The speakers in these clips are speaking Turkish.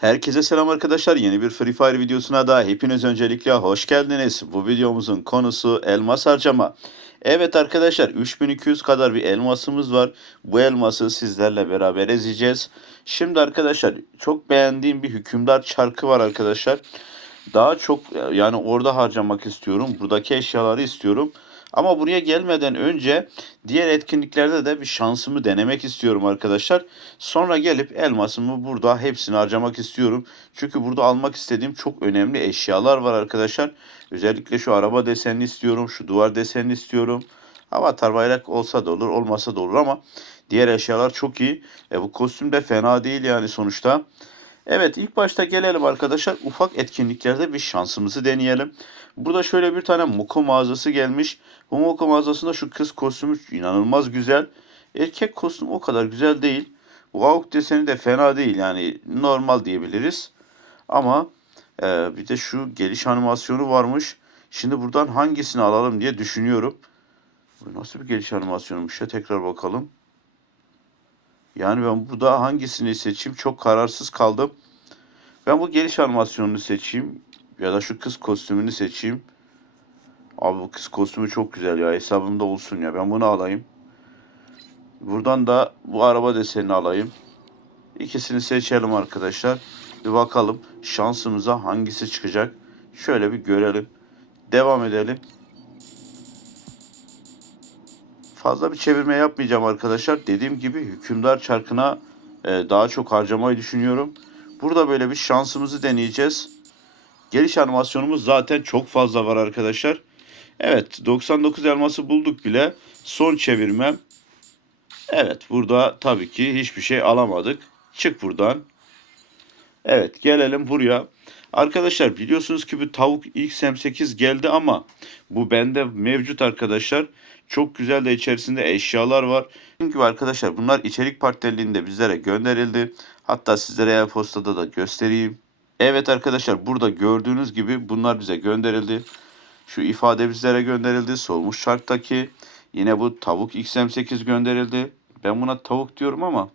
Herkese selam arkadaşlar. Yeni bir Free Fire videosuna da hepiniz öncelikle hoş geldiniz. Bu videomuzun konusu elmas harcama. Evet arkadaşlar 3200 kadar bir elmasımız var. Bu elması sizlerle beraber ezeceğiz. Şimdi arkadaşlar çok beğendiğim bir hükümdar çarkı var arkadaşlar. Daha çok yani orada harcamak istiyorum. Buradaki eşyaları istiyorum. Ama buraya gelmeden önce diğer etkinliklerde de bir şansımı denemek istiyorum arkadaşlar. Sonra gelip elmasımı burada hepsini harcamak istiyorum. Çünkü burada almak istediğim çok önemli eşyalar var arkadaşlar. Özellikle şu araba desenini istiyorum. Şu duvar desenini istiyorum. Avatar bayrak olsa da olur olmasa da olur ama diğer eşyalar çok iyi. E, bu kostüm de fena değil yani sonuçta. Evet ilk başta gelelim arkadaşlar ufak etkinliklerde bir şansımızı deneyelim. Burada şöyle bir tane Moko mağazası gelmiş. Bu Moko mağazasında şu kız kostümü inanılmaz güzel. Erkek kostüm o kadar güzel değil. Bu avuk deseni de fena değil yani normal diyebiliriz. Ama e, bir de şu geliş animasyonu varmış. Şimdi buradan hangisini alalım diye düşünüyorum. Bu nasıl bir geliş animasyonmuş ya tekrar bakalım. Yani ben burada hangisini seçeyim çok kararsız kaldım. Ben bu geliş animasyonunu seçeyim. Ya da şu kız kostümünü seçeyim. Abi bu kız kostümü çok güzel ya. Hesabımda olsun ya. Ben bunu alayım. Buradan da bu araba desenini alayım. İkisini seçelim arkadaşlar. Bir bakalım şansımıza hangisi çıkacak. Şöyle bir görelim. Devam edelim. Fazla bir çevirme yapmayacağım arkadaşlar. Dediğim gibi hükümdar çarkına e, daha çok harcamayı düşünüyorum. Burada böyle bir şansımızı deneyeceğiz. Geliş animasyonumuz zaten çok fazla var arkadaşlar. Evet 99 elması bulduk bile. Son çevirmem. Evet burada tabii ki hiçbir şey alamadık. Çık buradan. Evet gelelim buraya. Arkadaşlar biliyorsunuz ki bu tavuk XM8 geldi ama bu bende mevcut arkadaşlar. Çok güzel de içerisinde eşyalar var. Çünkü arkadaşlar bunlar içerik partnerliğinde bizlere gönderildi. Hatta sizlere e-postada da göstereyim. Evet arkadaşlar burada gördüğünüz gibi bunlar bize gönderildi. Şu ifade bizlere gönderildi. Solmuş şarttaki yine bu tavuk XM8 gönderildi. Ben buna tavuk diyorum ama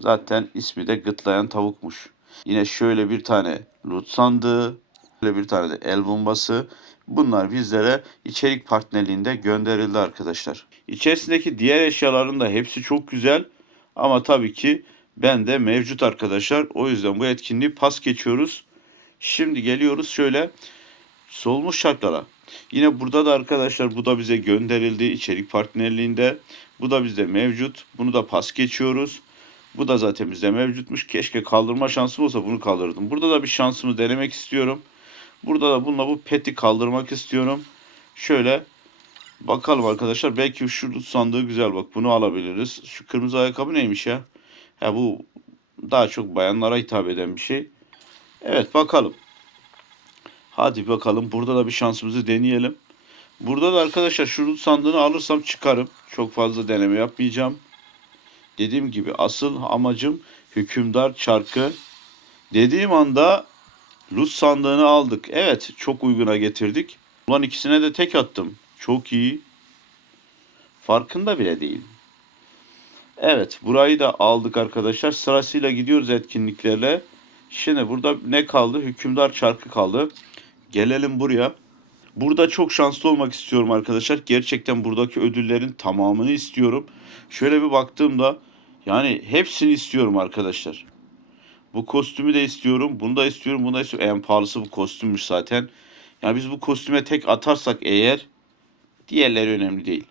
zaten ismi de gıtlayan tavukmuş. Yine şöyle bir tane loot sandığı, şöyle bir tane de el bombası. Bunlar bizlere içerik partnerliğinde gönderildi arkadaşlar. İçerisindeki diğer eşyaların da hepsi çok güzel. Ama tabii ki ben de mevcut arkadaşlar. O yüzden bu etkinliği pas geçiyoruz. Şimdi geliyoruz şöyle solmuş şartlara. Yine burada da arkadaşlar bu da bize gönderildi içerik partnerliğinde. Bu da bizde mevcut. Bunu da pas geçiyoruz. Bu da zaten bizde mevcutmuş. Keşke kaldırma şansım olsa bunu kaldırırdım. Burada da bir şansımı denemek istiyorum. Burada da bununla bu peti kaldırmak istiyorum. Şöyle bakalım arkadaşlar. Belki şu sandığı güzel bak. Bunu alabiliriz. Şu kırmızı ayakkabı neymiş ya? Ha bu daha çok bayanlara hitap eden bir şey. Evet bakalım. Hadi bakalım. Burada da bir şansımızı deneyelim. Burada da arkadaşlar şu sandığını alırsam çıkarım. Çok fazla deneme yapmayacağım. Dediğim gibi asıl amacım hükümdar çarkı. Dediğim anda Rus sandığını aldık. Evet çok uyguna getirdik. Ulan ikisine de tek attım. Çok iyi. Farkında bile değil. Evet burayı da aldık arkadaşlar. Sırasıyla gidiyoruz etkinliklerle. Şimdi burada ne kaldı? Hükümdar çarkı kaldı. Gelelim buraya. Burada çok şanslı olmak istiyorum arkadaşlar. Gerçekten buradaki ödüllerin tamamını istiyorum. Şöyle bir baktığımda yani hepsini istiyorum arkadaşlar. Bu kostümü de istiyorum. Bunu da istiyorum. Bunu da istiyorum. En pahalısı bu kostümmüş zaten. Yani biz bu kostüme tek atarsak eğer diğerleri önemli değil.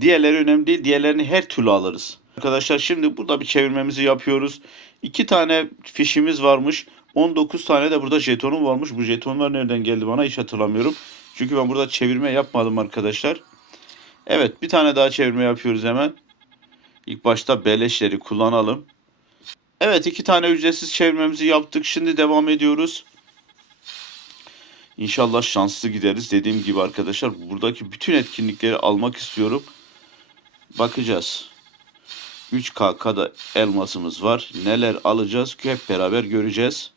Diğerleri önemli değil. Diğerlerini her türlü alırız. Arkadaşlar şimdi burada bir çevirmemizi yapıyoruz. İki tane fişimiz varmış. 19 tane de burada jetonum varmış. Bu jetonlar nereden geldi bana hiç hatırlamıyorum. Çünkü ben burada çevirme yapmadım arkadaşlar. Evet bir tane daha çevirme yapıyoruz hemen. İlk başta beleşleri kullanalım. Evet iki tane ücretsiz çevirmemizi yaptık. Şimdi devam ediyoruz. İnşallah şanslı gideriz. Dediğim gibi arkadaşlar buradaki bütün etkinlikleri almak istiyorum. Bakacağız. 3K kadar elmasımız var. Neler alacağız hep beraber göreceğiz.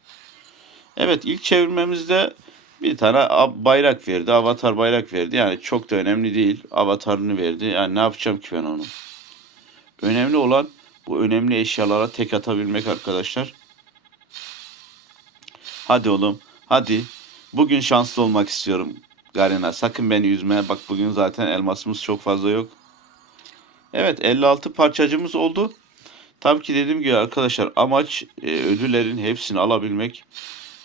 Evet ilk çevirmemizde bir tane bayrak verdi. Avatar bayrak verdi. Yani çok da önemli değil. Avatarını verdi. Yani ne yapacağım ki ben onu? Önemli olan bu önemli eşyalara tek atabilmek arkadaşlar. Hadi oğlum. Hadi. Bugün şanslı olmak istiyorum. Garena sakın beni üzme. Bak bugün zaten elmasımız çok fazla yok. Evet 56 parçacımız oldu. Tabii ki dediğim gibi arkadaşlar amaç e, ödüllerin hepsini alabilmek.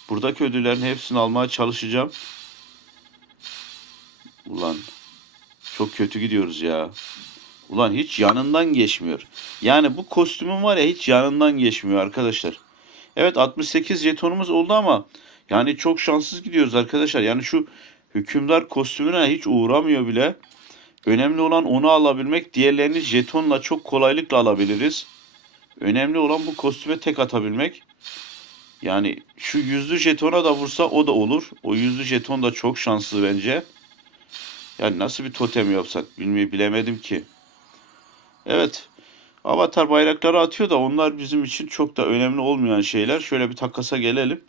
Buradaki ödüllerin hepsini almaya çalışacağım. Ulan çok kötü gidiyoruz ya. Ulan hiç yanından geçmiyor. Yani bu kostümün var ya hiç yanından geçmiyor arkadaşlar. Evet 68 jetonumuz oldu ama yani çok şanssız gidiyoruz arkadaşlar. Yani şu hükümdar kostümüne hiç uğramıyor bile. Önemli olan onu alabilmek. Diğerlerini jetonla çok kolaylıkla alabiliriz. Önemli olan bu kostüme tek atabilmek. Yani şu yüzlü jetona da vursa o da olur. O yüzlü jeton da çok şanslı bence. Yani nasıl bir totem yapsak bilmeyi bilemedim ki. Evet. Avatar bayrakları atıyor da onlar bizim için çok da önemli olmayan şeyler. Şöyle bir takasa gelelim.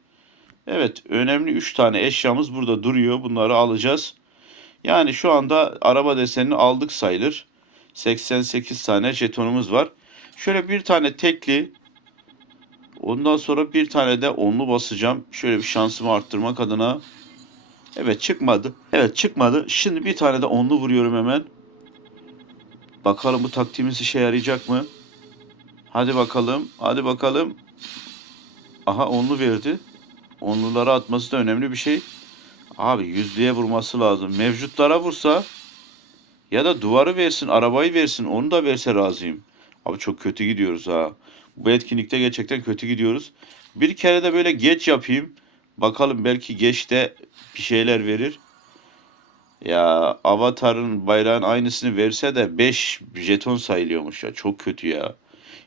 Evet, önemli 3 tane eşyamız burada duruyor. Bunları alacağız. Yani şu anda araba desenini aldık sayılır. 88 tane jetonumuz var. Şöyle bir tane tekli. Ondan sonra bir tane de onlu basacağım. Şöyle bir şansımı arttırmak adına. Evet çıkmadı. Evet çıkmadı. Şimdi bir tane de onlu vuruyorum hemen. Bakalım bu taktiğimiz işe yarayacak mı? Hadi bakalım. Hadi bakalım. Aha onlu verdi. Onlulara atması da önemli bir şey. Abi yüzlüğe vurması lazım. Mevcutlara vursa ya da duvarı versin, arabayı versin. Onu da verse razıyım. Abi çok kötü gidiyoruz ha. Bu etkinlikte gerçekten kötü gidiyoruz. Bir kere de böyle geç yapayım. Bakalım belki geç de bir şeyler verir. Ya Avatar'ın bayrağın aynısını verse de 5 jeton sayılıyormuş ya. Çok kötü ya.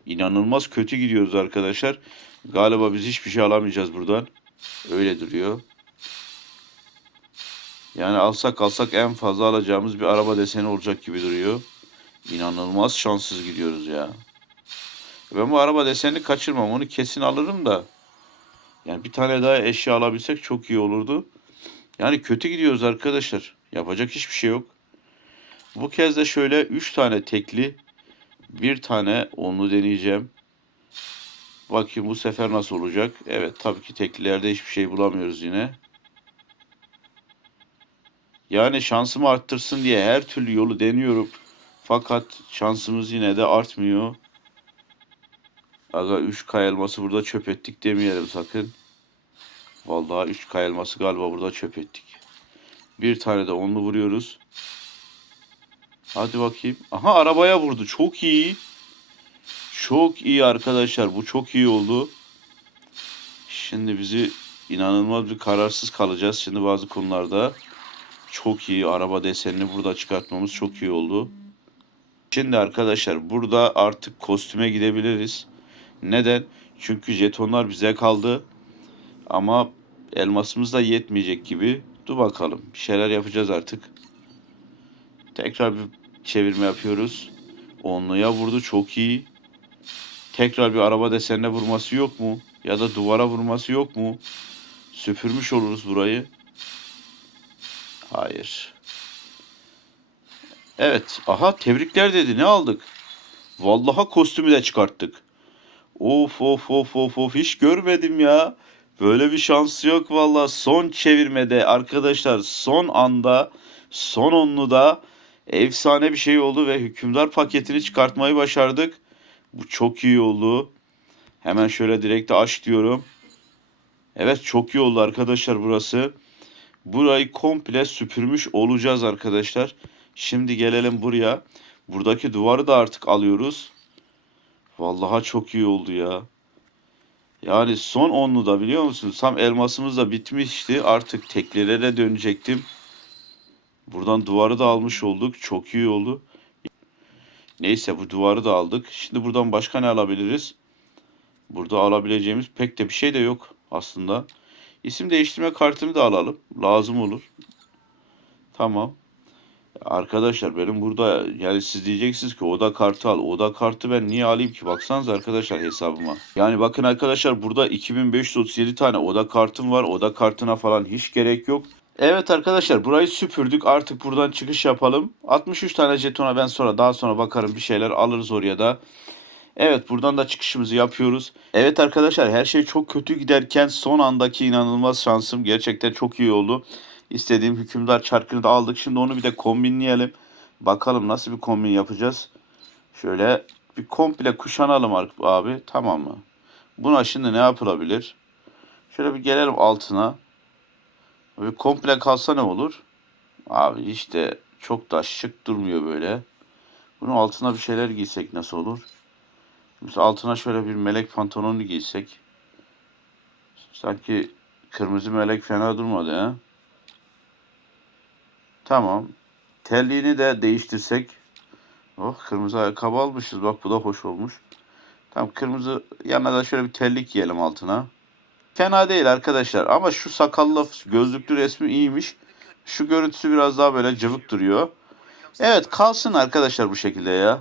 İnanılmaz kötü gidiyoruz arkadaşlar. Galiba biz hiçbir şey alamayacağız buradan. Öyle duruyor. Yani alsak alsak en fazla alacağımız bir araba deseni olacak gibi duruyor. İnanılmaz şanssız gidiyoruz ya. Ben bu araba desenini kaçırmam. Onu kesin alırım da. Yani bir tane daha eşya alabilsek çok iyi olurdu. Yani kötü gidiyoruz arkadaşlar. Yapacak hiçbir şey yok. Bu kez de şöyle 3 tane tekli, bir tane onlu deneyeceğim. Bakayım bu sefer nasıl olacak. Evet tabii ki teklilerde hiçbir şey bulamıyoruz yine. Yani şansımı arttırsın diye her türlü yolu deniyorum. Fakat şansımız yine de artmıyor. Aga 3K elması burada çöp ettik demeyelim sakın. Vallahi 3K elması galiba burada çöp ettik. Bir tane de onlu vuruyoruz. Hadi bakayım. Aha arabaya vurdu. Çok iyi. Çok iyi arkadaşlar. Bu çok iyi oldu. Şimdi bizi inanılmaz bir kararsız kalacağız. Şimdi bazı konularda çok iyi araba desenini burada çıkartmamız çok iyi oldu. Şimdi arkadaşlar burada artık kostüme gidebiliriz. Neden? Çünkü jetonlar bize kaldı. Ama elmasımız da yetmeyecek gibi. Dur bakalım. Bir şeyler yapacağız artık. Tekrar bir çevirme yapıyoruz. Onluya vurdu. Çok iyi. Tekrar bir araba desenine vurması yok mu? Ya da duvara vurması yok mu? Süpürmüş oluruz burayı. Hayır. Evet. Aha tebrikler dedi. Ne aldık? Vallaha kostümü de çıkarttık. Of of of of of hiç görmedim ya. Böyle bir şans yok valla. Son çevirmede arkadaşlar son anda son onluda efsane bir şey oldu ve hükümdar paketini çıkartmayı başardık. Bu çok iyi oldu. Hemen şöyle direkt aç diyorum. Evet çok iyi oldu arkadaşlar burası. Burayı komple süpürmüş olacağız arkadaşlar. Şimdi gelelim buraya. Buradaki duvarı da artık alıyoruz. Vallahi çok iyi oldu ya. Yani son onlu da biliyor musunuz? Tam elmasımız da bitmişti. Artık teklilere dönecektim. Buradan duvarı da almış olduk. Çok iyi oldu. Neyse bu duvarı da aldık. Şimdi buradan başka ne alabiliriz? Burada alabileceğimiz pek de bir şey de yok aslında. İsim değiştirme kartını da alalım. Lazım olur. Tamam. Arkadaşlar benim burada yani siz diyeceksiniz ki oda kartı al. Oda kartı ben niye alayım ki? Baksanız arkadaşlar hesabıma. Yani bakın arkadaşlar burada 2537 tane oda kartım var. Oda kartına falan hiç gerek yok. Evet arkadaşlar burayı süpürdük. Artık buradan çıkış yapalım. 63 tane jetona ben sonra daha sonra bakarım bir şeyler alırız oraya da. Evet buradan da çıkışımızı yapıyoruz. Evet arkadaşlar her şey çok kötü giderken son andaki inanılmaz şansım gerçekten çok iyi oldu. İstediğim hükümdar çarkını da aldık. Şimdi onu bir de kombinleyelim. Bakalım nasıl bir kombin yapacağız. Şöyle bir komple kuşanalım abi tamam mı? Buna şimdi ne yapılabilir? Şöyle bir gelelim altına. Bir komple kalsa ne olur? Abi işte çok da şık durmuyor böyle. Bunun altına bir şeyler giysek nasıl olur? Mesela altına şöyle bir melek pantolonu giysek. Sanki kırmızı melek fena durmadı ha. Tamam. Telliğini de değiştirsek. Oh kırmızı ayakkabı almışız. Bak bu da hoş olmuş. Tamam kırmızı yanına da şöyle bir tellik giyelim altına. Fena değil arkadaşlar ama şu sakallı gözlüklü resmi iyiymiş. Şu görüntüsü biraz daha böyle cıvık duruyor. Evet kalsın arkadaşlar bu şekilde ya.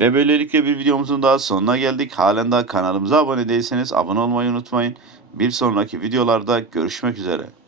Ve böylelikle bir videomuzun daha sonuna geldik. Halen daha kanalımıza abone değilseniz abone olmayı unutmayın. Bir sonraki videolarda görüşmek üzere.